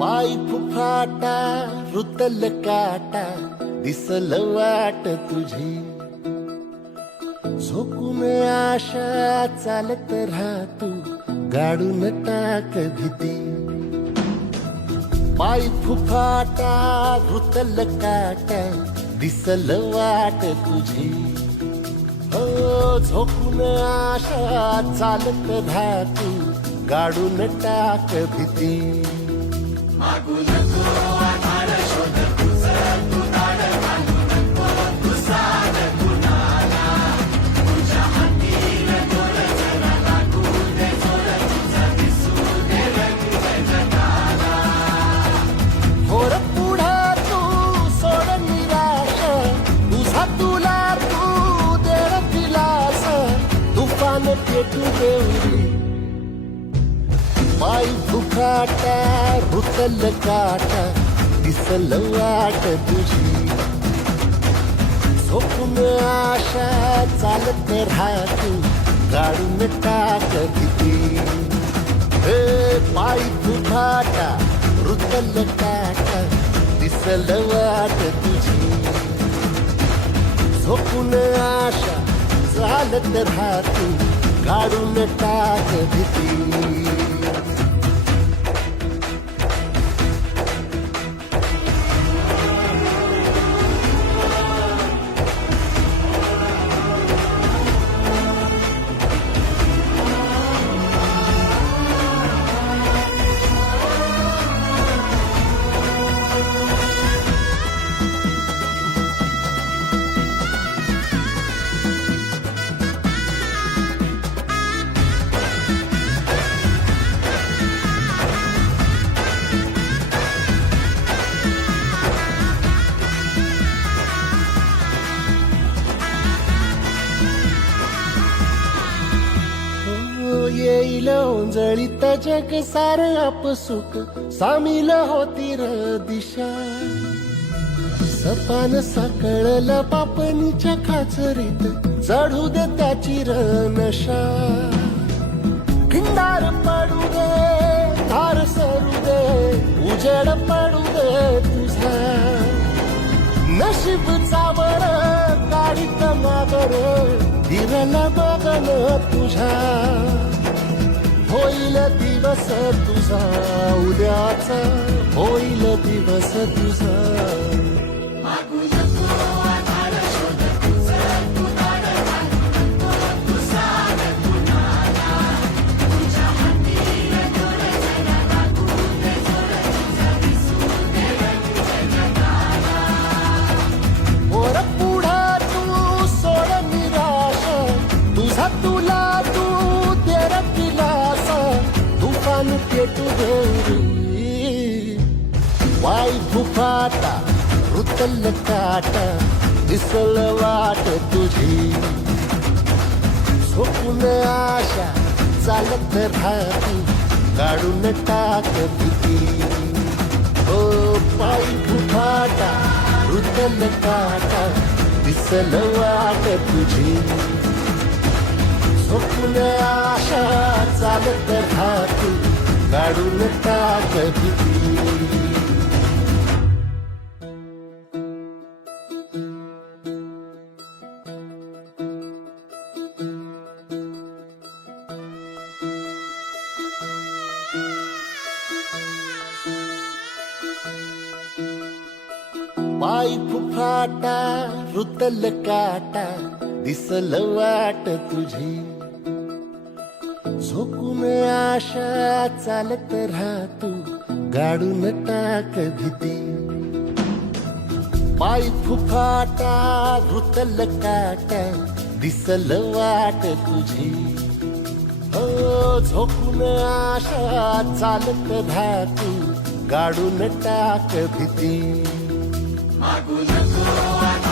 पाय फुफाटा रुतल काटा दिसल वाट तुझी झोकून आशा चालत राहतू गाडून टाक भीती पाय फुफाटा रुतल काटा दिसल वाट तुझी हो झोकून आशा चालत राहतू गाडून टाक भीती मागू नको आधार शोध तुझं तू दाड घालू नको तू साध कुणाला तुझ्या हातीन दोर जरा लागू दे जोर तुझा दिसू दे रंग जगाला होर पुढे तू सोड निराश तुझा तुला तू देर दिलास तुफान पेटू देवरी पाय फुफाटा रुतल काटा दिसल वाट तुझी झोपून आशा चालत राहतू गाडून टाक भीती पाय फुफाटा रुतल काटा दिसल वाट तुझी झोपून आशा चालत राहतू गाडून टाक भीती येईल ओंजळीत जग सार आपसुक सामील होती र दिशा सपान साकळला पापणीच्या खाचरीत चढू दे त्याची र नशा खिंडार पडू दे धार सरू दे उजेड पडू दे तुझा नशीब चावर काढीत मागर दिरला बघन तुझ्या होईल दिवस तुझा उद्याचा होईल दिवस तुझा मागू नको आधार शोध तुझं तू दाड घालू नको तू साध कुणाला तुझ्या हातीन दोर जरा लागू दे जोर तुझा दिसू दे रंग जगाला वर पुढे तू सोड निराश तुझा तुला तू देर दिलास तुफान पेटू देवरी पाय फुफाटा रुतल काटा दिसल वाट तुझी झोपून आशा चालत राहतू गाडून टाक भीती ओ पाय फुफाटा रुतल काटा दिसल वाट तुझी झोपून आशा चालत राहतू गाडून टाक भीती पाय फुफाटा रुतल काटा दिसल वाट तुझी झोकून आशा चालत राहतू गाडून टाक भीती पाय फुफाटा रुतल काटा दिसल वाट तुझी हो झोकून आशा चालत राहतू गाडून टाक भीती मागू नको